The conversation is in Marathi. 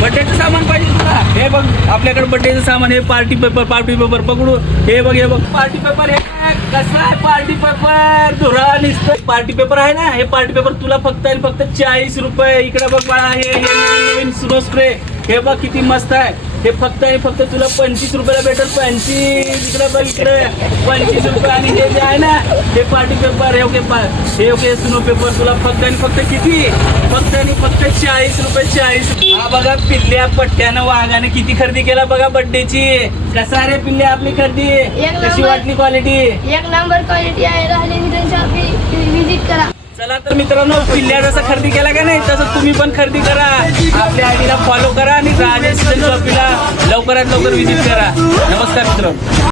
बड्डेचं सामान पाहिजे तुला? हे बघ आपल्याकडे बड्डेचं सामान. हे पार्टी पेपर पकडू. हे बघ पार्टी पेपर. हे कसं आहे पार्टी पेपर? धुरा नुसतं पार्टी पेपर आहे ना. हे पार्टी पेपर तुला फक्त आणि फक्त 40 रुपये. इकडे बघ बाळा, हे नवीन स्नो स्प्रे. हे बघ किती मस्त आहे. हे फक्त आणि फक्त तुला 25 रुपयाला भेटेल. 25. इकडे बघ, इकडे 25 रुपये. आणि हे जे आहे ना, हे पार्टी पेपर, हे ओके स्नो पेपर तुला फक्त आणि फक्त किती? फक्त आणि फक्त 40 रुपये. 40. हा बघा पिल्ल्या पट्ट्यानं वाघाने किती खरेदी केला बघा बड्डेची. कसा रे पिल्ल्या आपली खरेदी? कशी वाटली क्वालिटी? एक नंबर क्वालिटी आहे. विजिट करा. चला तर मित्रांनो, पिल्ल्या जसं खरेदी केला का नाही तसं तुम्ही पण खरेदी करा. आपल्या आईला फॉलो करा आणि राजेश शॉपीला लवकरात लवकर विजिट करा. नमस्कार मित्रांनो.